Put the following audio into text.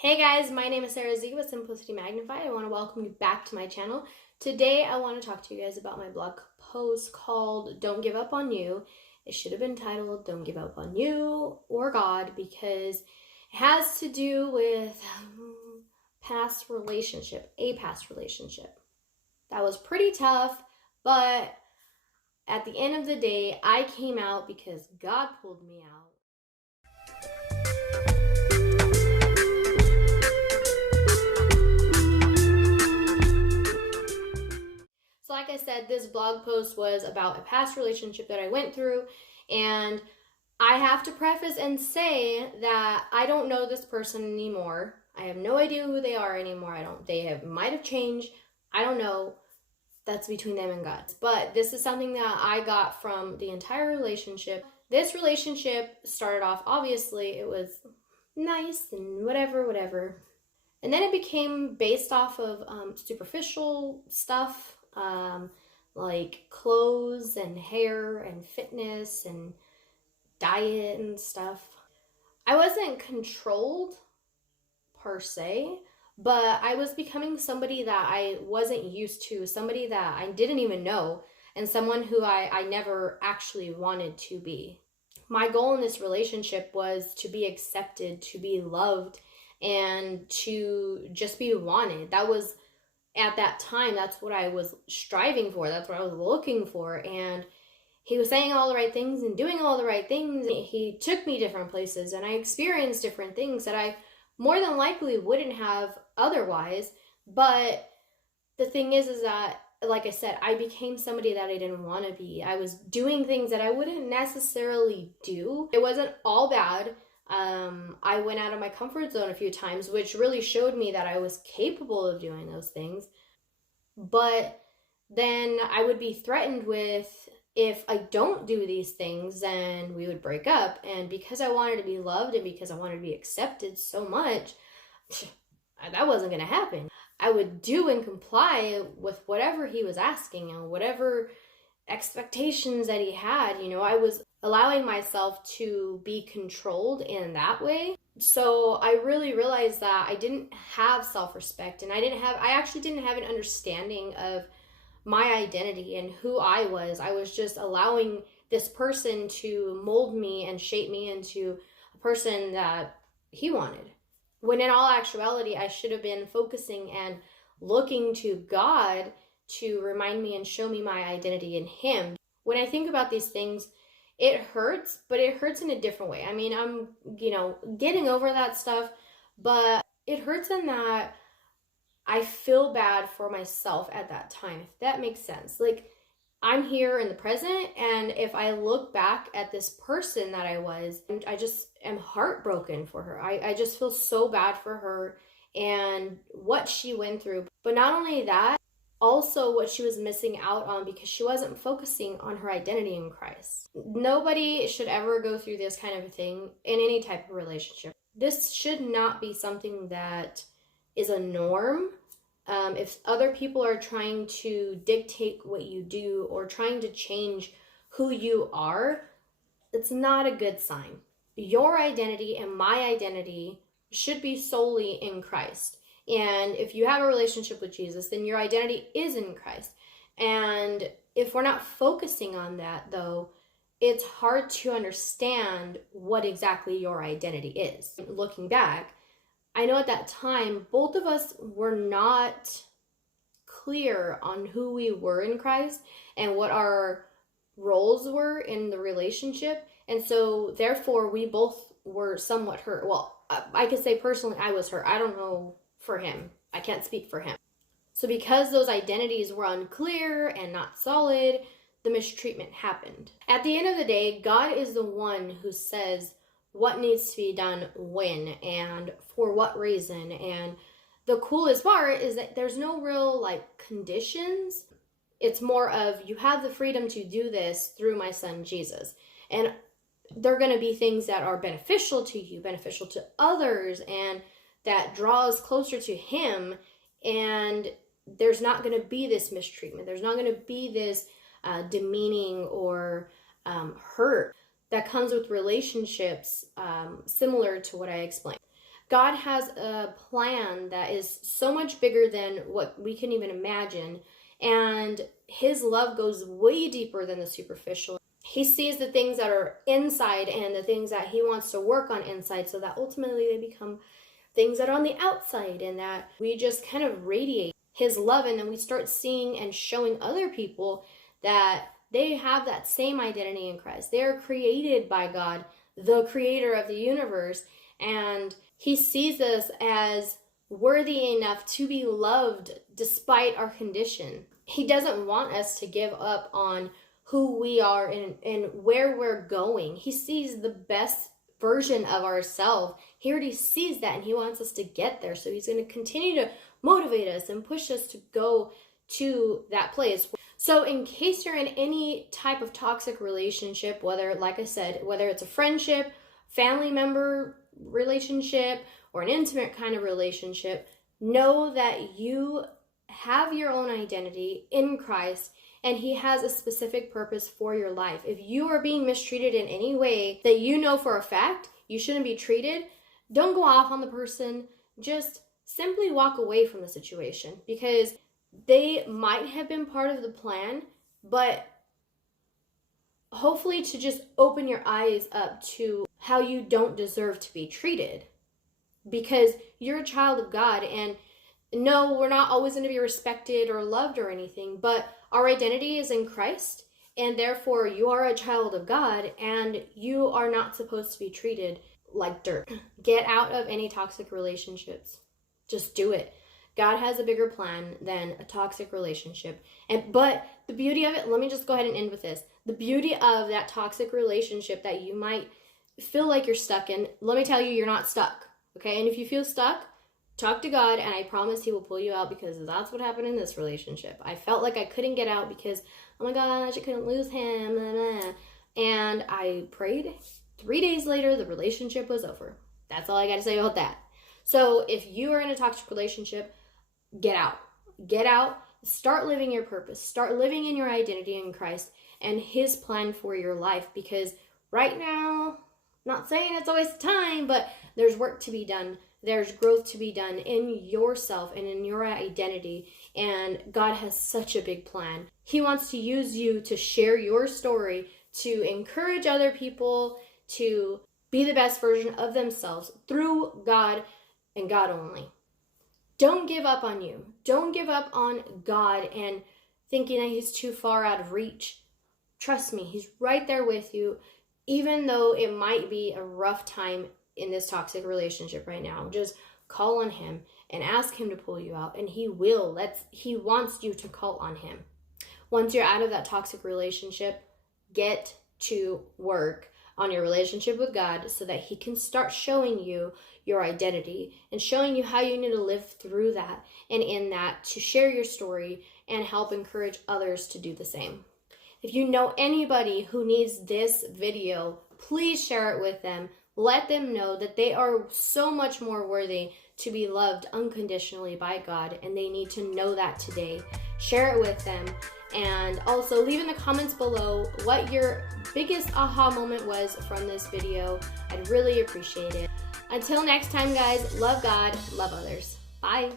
Hey guys, my name is Sarah Z with Simplicity Magnified. I want to welcome you back to my channel. Today I want to talk to you guys about my blog post called Don't Give Up on You. It should have been titled Don't Give Up on You or God because it has to do with a past relationship that was pretty tough, but at the end of the day I came out because God pulled me out. So like I said, this blog post was about a past relationship that I went through, and I have to preface and say that I don't know this person anymore. I have no idea who they are anymore. Might have changed. I don't know. That's between them and God. But this is something that I got from the entire relationship. This relationship started off, obviously, it was nice and whatever. And then it became based off of superficial stuff, like clothes and hair and fitness and diet and stuff. I wasn't controlled per se, but I was becoming somebody that I wasn't used to, somebody that I didn't even know, and someone who I never actually wanted to be. My goal in this relationship was to be accepted, to be loved, and to just be wanted. That was, at that time, that's what I was striving for. That's what I was looking for. And he was saying all the right things and doing all the right things. He took me different places and I experienced different things that I more than likely wouldn't have otherwise. But the thing is that, like I said, I became somebody that I didn't want to be. I was doing things that I wouldn't necessarily do. It wasn't all bad. I went out of my comfort zone a few times, which really showed me that I was capable of doing those things. But then I would be threatened with, if I don't do these things, then we would break up. And because I wanted to be loved and because I wanted to be accepted so much, that wasn't going to happen. I would do and comply with whatever he was asking and whatever expectations that he had. I was allowing myself to be controlled in that way. So I really realized that I didn't have self-respect, and I actually didn't have an understanding of my identity and who I was. I was just allowing this person to mold me and shape me into a person that he wanted. When in all actuality, I should have been focusing and looking to God to remind me and show me my identity in Him. When I think about these things, it hurts, but it hurts in a different way. I mean, I'm, getting over that stuff, but it hurts in that I feel bad for myself at that time, if that makes sense. Like, I'm here in the present, and if I look back at this person that I was, I just am heartbroken for her. I just feel so bad for her and what she went through. But not only that, also what she was missing out on because she wasn't focusing on her identity in Christ. Nobody should ever go through this kind of a thing in any type of relationship. This should not be something that is a norm. If other people are trying to dictate what you do or trying to change who you are, it's not a good sign. Your identity and my identity should be solely in Christ. And if you have a relationship with Jesus, then your identity is in Christ. And if we're not focusing on that, though, it's hard to understand what exactly your identity is. Looking back, I know at that time, both of us were not clear on who we were in Christ and what our roles were in the relationship. And so, therefore, we both were somewhat hurt. Well, I could say personally, I was hurt. I don't know for him. I can't speak for him. So because those identities were unclear and not solid, the mistreatment happened. At the end of the day, God is the one who says what needs to be done when and for what reason. And the coolest part is that there's no real conditions. It's more of, you have the freedom to do this through my son Jesus. And they're going to be things that are beneficial to you, beneficial to others, and that draws closer to Him. And there's not going to be this mistreatment. There's not going to be this demeaning or hurt that comes with relationships similar to what I explained. God has a plan that is so much bigger than what we can even imagine. And his love goes way deeper than the superficial. He sees the things that are inside and the things that he wants to work on inside, so that ultimately they become things that are on the outside, and that we just kind of radiate his love, and then we start seeing and showing other people that they have that same identity in Christ. They are created by God, the creator of the universe, and he sees us as worthy enough to be loved despite our condition. He doesn't want us to give up on who we are and where we're going. He sees the best version of ourselves. He already sees that, and he wants us to get there. So he's going to continue to motivate us and push us to go to that place. So in case you're in any type of toxic relationship, whether, like I said, whether it's a friendship, family member relationship, or an intimate kind of relationship, know that you have your own identity in Christ, and he has a specific purpose for your life. If you are being mistreated in any way that you know for a fact you shouldn't be treated, don't go off on the person. Just simply walk away from the situation, because they might have been part of the plan, but hopefully to just open your eyes up to how you don't deserve to be treated, because you're a child of God. And no, we're not always going to be respected or loved or anything, but our identity is in Christ, and therefore you are a child of God, and you are not supposed to be treated like dirt. Get out of any toxic relationships. Just do it. God has a bigger plan than a toxic relationship. But the beauty of it, let me just go ahead and end with this. The beauty of that toxic relationship that you might feel like you're stuck in, let me tell you, you're not stuck. Okay? And if you feel stuck, talk to God, and I promise he will pull you out, because that's what happened in this relationship. I felt like I couldn't get out because, oh my gosh, I couldn't lose him. Blah, blah. And I prayed. 3 days later, the relationship was over. That's all I got to say about that. So if you are in a toxic relationship, get out. Get out. Start living your purpose. Start living in your identity in Christ and his plan for your life, because right now, not saying it's a waste of time, but there's work to be done. There's growth to be done in yourself and in your identity, and God has such a big plan. He wants to use you to share your story, to encourage other people to be the best version of themselves through God and God only. Don't give up on you. Don't give up on God and thinking that he's too far out of reach. Trust me, he's right there with you, even though it might be a rough time in this toxic relationship right now. Just call on him and ask him to pull you out, and he will. He wants you to call on him. Once you're out of that toxic relationship, get to work on your relationship with God so that he can start showing you your identity and showing you how you need to live through that, and in that to share your story and help encourage others to do the same. If you know anybody who needs this video, please share it with them. Let them know that they are so much more worthy to be loved unconditionally by God, and they need to know that today. Share it with them, and also leave in the comments below what your biggest aha moment was from this video. I'd really appreciate it. Until next time, guys, love God, love others. Bye.